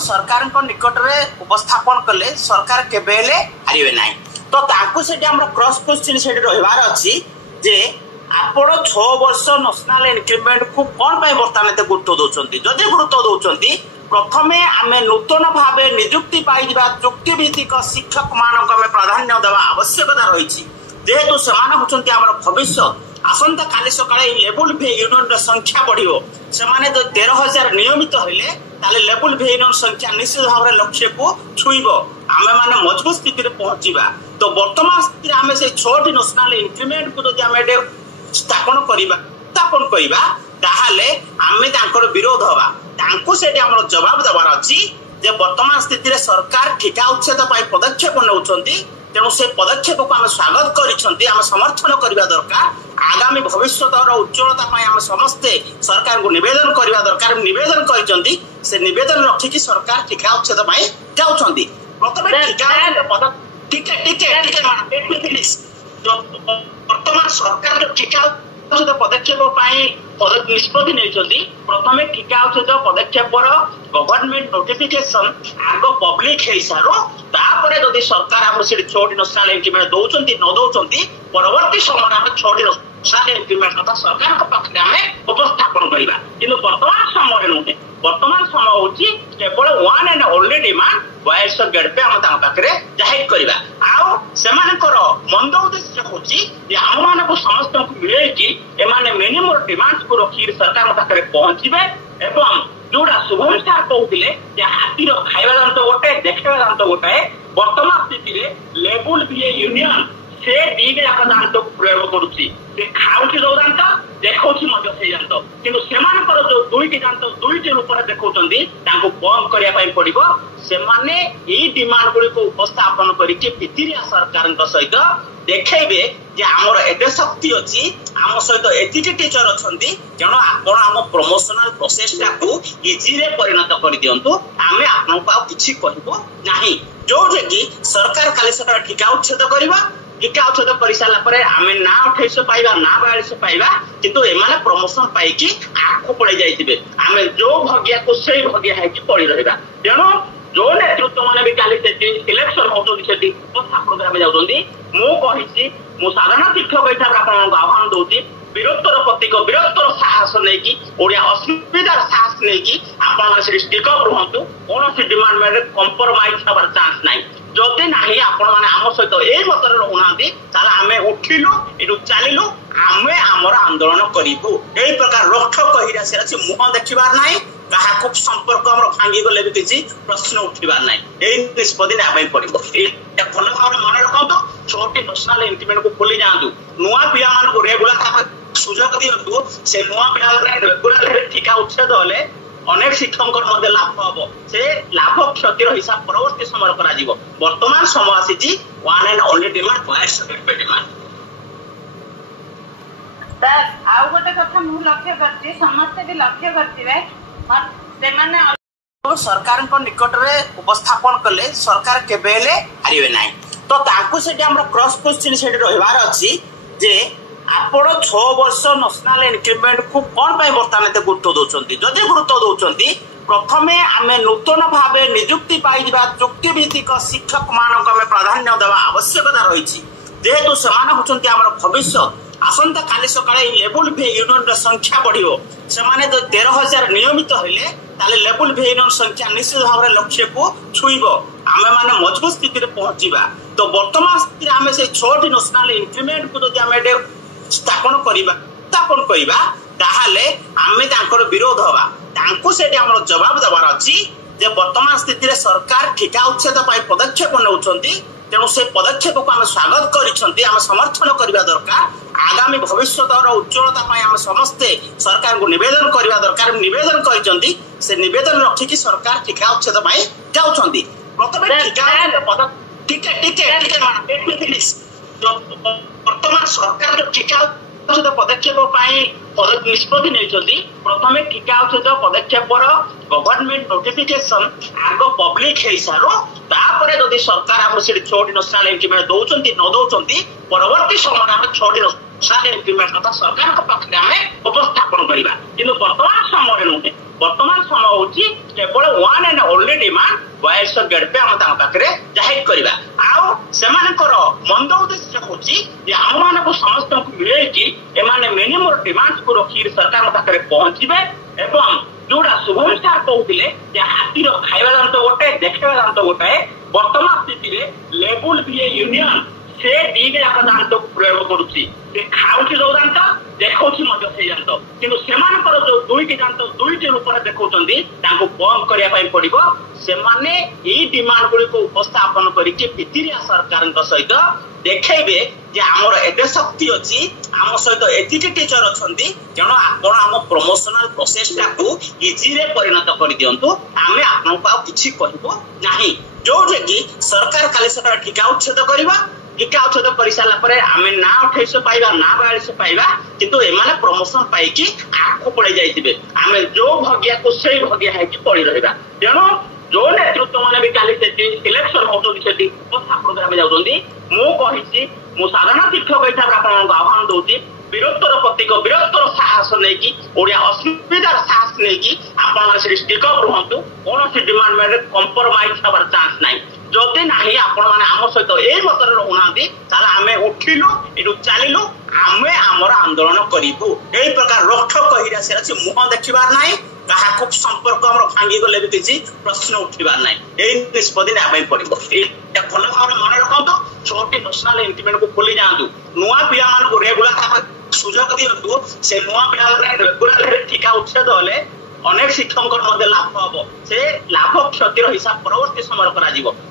सरकार निकट में उपस्थापन कले सरकार केबे हारे ना तो से क्रॉस क्वेश्चन से रही अच्छी जे आपण 6 वर्ष नेशनल इंक्रीमेंट को कौन बर्तमान एत गुरुत्व दौरान जदि गुरुत्व दौरान प्रथमे आम नूतन भाव निजुक्ति पाई चुक्तिभित्तिक शिक्षक मान प्राधान्य देवा आवश्यकता रही जेहेतु से भविष्य आसंता काली सकाळे लेवल भे यूनियन संख्या बढ़ियो से 13,000 नियमित हेले लेवल भे यूनियन संख्या निश्चित भाव लक्ष्य को छुईब आम मैंने मजबूत स्थिति पहुंचा तो वर्तमान स्थिति आम से 6 नेशनल इंक्रीमेंट को जब आम स्थापन करवा आम विरोध हवा से जवाब देवार अच्छी वर्तमान स्थिति सरकार ठिका उच्छेद पदक्षेप नौकरी तेणु से पदक्षेप को आम स्वागत कर समर्थन करने दरकार आगामी भविष्य उज्ज्वलता आम समस्ते सरकार को निवेदन करने दरकार निवेदन कर निवेदन रखिकी सरकार टीका उच्छेद जाऊँगी वर्तमान सरकार जो टीका उच्छेद पदक्षेप निष्पत्ति नहीं प्रथम टीका उच्छेद पदक्षेप गवर्नमेंट नोटिफिकेशन आग पब्लिक हो सारू तापर जदि सरकार आम से 6 नेशनल इंक्रीमेंट दौरान न दौरान परवर्ती समय आम 6 नेशनल इंक्रीमेंट कथा सरकार पाखे आम उपस्थापन करवा कि वर्तमान समय नुहे वर्तमान समय हूँ केवल one and only demand voice of gate आम पाखे जाहिर करवा मंद उद्देश्य हूँ आम मान समस्त मिले कि मिनिमम डिमांड को रखी सरकार पाखे पहुंचे एवं जोड़ा शुभम सार कहते हाथी खाଇବା ଦାନ୍ତ गोटे देखा दांत गोटे वर्तमान स्थिति लेवल भी यूनियन से दीटे जाक दांत प्रयोग करुच्ची खाऊँ जो दांत देखा दांत कि जो दुईटी दांत दुईटी रूप से देखा बंद करने पड़ो से डिमांड गुड़ी को उपस्थापन करके सरकार सहित देखेबे जे आमर एते शक्ति अच्छी आम सहित एतिके टीचर अच्छा तेणु आपण आम प्रमोशनल प्रोसेसटा को इजी रे परिणत कर दियंतु आमे आपनको आ किछि कहबो नाही जो कि सरकार काली सकाळ टीका उच्छेद करबा टीका उच्छेद कर सारा पर आमे ना 2800 पाइबा ना 4200 पाइबा किंतु एमाने प्रमोशन पाइकी आखो पड़े जाइतिबे आमे जो भाग्या को सही भाग्या है कि पड़ी रहबा तेणु जो नेतृत्व मैंने भी काली इलेक्शन होती उपस्थापन जाऊँगी मु साधारण शिक्षक हिसाब से आह्वान दूसरी वीरत्वर प्रतीक वीरत्वर साहस नहीं ओडिया असुविधार साहस नहीं आपड़ी स्टिकअप रुहतु कौन डिमांड में कंप्रोमाइज हमार चांस ना जदि ना आपण मैंने आम सहित यही मतर रोना आम उठिलु यू चलू आम आमर आंदोलन करूँ यही प्रकार रोकठोक हिरासी मुह देखार ना क्या संपर्क भांगी गले भी किसी प्रश्न उठार ना यही निष्पत्ति ना पड़ो भल भाव मन रखु 6 नेशनल इंक्रीमेंट को खोली जातु नुआ पिला मान रेगुलर सुजोग दिंतु से नुआ पिला रेगुलर टीका उच्छेद हेले अनेक शिक्षक लाभ हम से लाभ क्षतिर हिसाब परवर्ती समय कर वर्तमान समय आसी one and only demand voice demand sir आउ गोटे कथा मु लक्ष्य करछि समस्त भी लक्ष्य करथिबे सरकार निकट में उपस्थापन कले सरकार केबे हारे ना तो से क्रॉस क्वेश्चन से रही अच्छी जे आपण 6 वर्ष नेशनल इंक्रीमेंट को कौन बर्तमान एत गुरुत्व दौरान जदि गुरुत्व दौरान प्रथमे आम नूतन भाव निजुक्ति पाई चुक्तिभित्तिक शिक्षक मान प्राधान्य देवा आवश्यकता रही जेहेतु से भविष्य आसंता काली सकाळे लेवल भे यूनियन संख्या बढ़ियो से 13,000 नियमित हेले लेवल भे यूनियन संख्या निश्चित भाव लक्ष्य को छुईब आम मैंने मजबूत स्थिति पहुंचा तो वर्तमान स्थिति आम से 6 नेशनल इंक्रीमेंट को जब आम स्थापन करवा आम विरोध हवा से जवाब देवार अच्छी वर्तमान स्थिति सरकार ठिका उच्छेद पदक्षेप नौकरी तेणु से पदक्षेप को आम स्वागत कर समर्थन करने दरकार आगामी भविष्य उज्ज्वलता आम समस्ते सरकार को निवेदन करने दरकार निवेदन कर निवेदन रखिकी सरकार टीका उच्छेद जाऊँगी वर्तमान सरकार जो टीका उच्छेद पदक्षेप निष्पत्ति नहीं प्रथम टीका उच्छेद पदक्षेप गवर्नमेंट नोटिफिकेशन आग पब्लिक हो सारू तापर जदि सरकार आम से 6 नेशनल इंक्रीमेंट दौरान न दौरान परवर्ती समय आम 6 इंक्रीमेंट कथा सरकार पाखे आम उपस्थापन करवा कि बर्तमान समय नुहे बर्तमान समय हूँ केवल one and only demand voice of gate पे आम पाखे जाहिर करवा आउ से मंद उद्देश्य हूँ आम मान समस्त मिले मिनिमम डिमांड को रखी सरकार पाखे पहुंचे एवं जोड़ा शुभम सार कहते हाथीर खाଇବା ଦାନ୍ତ गोटे देखा दांत गोटे वर्तमान स्थिति लेवल भी यूनियन से दीटे जाक दांत को प्रयोग करुच्ची खाऊँच जो दांत देखा दांत किंतु जो दुईटी दांत दुईटी रूप में देखा बंद करने पड़ो से डिमांड गुड़िक उपस्थापन करके सरकार सहित देखेबे जे हमर एते शक्ति अछि हम सहित एतिके टीचर अछंती जणो आपण हम प्रमोशनल प्रोसेस टाकू इजी रे परिणत कर दियंतु आमे आपन को किछि कहबो नाही जो जे कि सरकार काले सरकार टीका उच्छेद करबा टीका उच्छेद करि साला परे आमे ना 2800 पाइबा ना 4200 पाइबा किंतु एमाने प्रमोशन पाई कि आखो पड़े जाइतिबे आमे जो भाग्या को सही भाग्या है कि पड़ी रहबा जणो जो नेतृत्व माने भी काली सिलेक्शन होती उपस्थापन में जाऊँगी मु साधारण शिक्षक हिसाब से आह्वान दूसरी वीरत्वर प्रतीक वीरत्वर साहस नहीं ओडिया असुविधार साहस नहीं आप स्टिकअप रुहतु कौन डिमांड कंप्रोमाइज हबार चांस ना जदि ना आपण मैंने आम सहित यही मत रोना आम उठिलु यू चलू आम आमर आंदोलन करूँ यही प्रकार रक्ष कही मुह देखार ना क्या संपर्क भांगी गले भी किसी प्रश्न उठार ना यही निष्पत्ति ना पड़ो भल भाव मन रखु 6टी नेशनल इंक्रीमेंट को खोली जातु नुआ पिला मान रेगुलर सुजोग दिंतु से नुआ पिला रेगुलर टीका उच्छेद हेले अनेक शिक्षक लाभ हम से लाभ क्षतिर हिसाब परवर्ती समय कर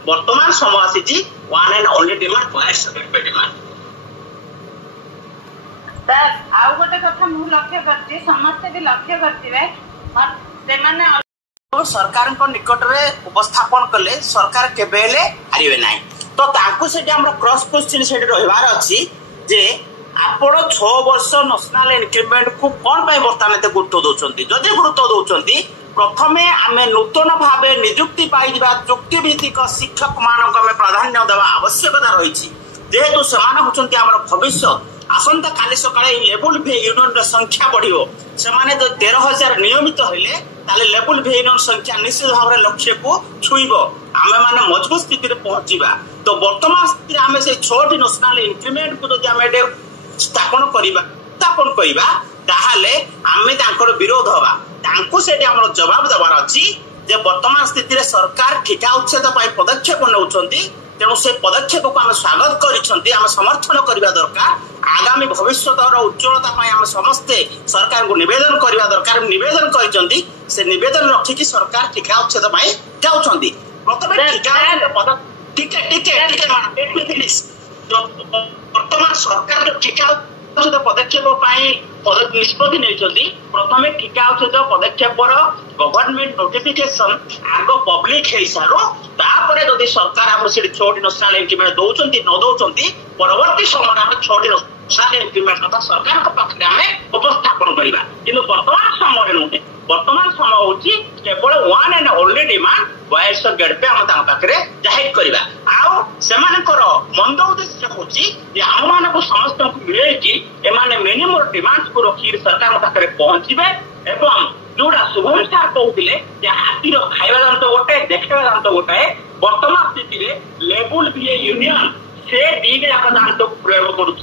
वर्तमान समय आसी one and only demand voice demand sir आउ गोटे कथा मु लक्ष्य करछि समस्त भी लक्ष्य करथिबे सरकार निकट में उपस्थापन कले सरकार केबे हारे ना तो ताकू से क्रॉस क्वेश्चन से रहिबार अछि जे आपण 6 वर्ष नेशनल इंक्रीमेंट को कौन बर्तमान एत गुरुत्व दौरान जदि गुरुत्व दौरान प्रथमे आम नूतन भाव निजुक्ति पाई चुक्तिभित्तिक शिक्षक मान प्राधान्य देवा आवश्यकता रही जेहेतु से भविष्य आसंता काली सकाळे लेवल भी यूनियन संख्या बढ़ियो से जो 13,000 नियमित होइले ताले लेवल भी यूनियन संख्या निश्चित भाव लक्ष्य को छुईब आमे माने मजबूत स्थिति रे पहुंचीबा तो वर्तमान स्थिति आमे से 6टी नेशनल इंक्रीमेंट को जदि आमे स्थापन करिबा ताहाले आमे तांकर विरोध हवा तांको सेठी हमर जवाब देबार अछि जे वर्तमान स्थिति रे सरकार ठिका उच्छेद पाई पदक्षेप नउछंती तेणु से पदक्षेप को आम स्वागत करिसेंती आम समर्थन करबा दरकार आगामी भविष्यतर उज्ज्वलता आम समस्ते सरकार को निवेदन करबा दरकार निवेदन करिसेंती से निवेदन रखिकी सरकार टीका उच्छेद पाई जाउछंती प्रथमे वर्तमान सरकार जो टीका उच्छेद पदक्षेप निष्पत्ति नहीं प्रथमे टीका उच्छेद पदक्षेप गवर्नमेंट नोटिफिकेशन आग पब्लिक है सारो तापरे जदि सरकार हम 6टी नेशनल इंक्रीमेंट दौरान न दौरान परवर्ती समय 6टी नेशनल इंक्रीमेंट कथा सरकार पाखे आम उपस्थापन करवा कि बर्तमान समय नुहे बर्तमान समय हूँ केवल one and only demand voice of gate पे आम पाखे जाहिर करवा आउ से मंद उद्देश्य हूँ आम मान समस्त मिले मिनिमम डिमांड को रखी सरकार पाखे पहुंचे एवं जोड़ा शुभम सार कहते हाथीर खाଇବା ଦାନ୍ତ गोटे देखा दांत गोटे वर्तमान स्थिति लेवल भी यूनियन से दीटे जाक दांत को प्रयोग करुच्ची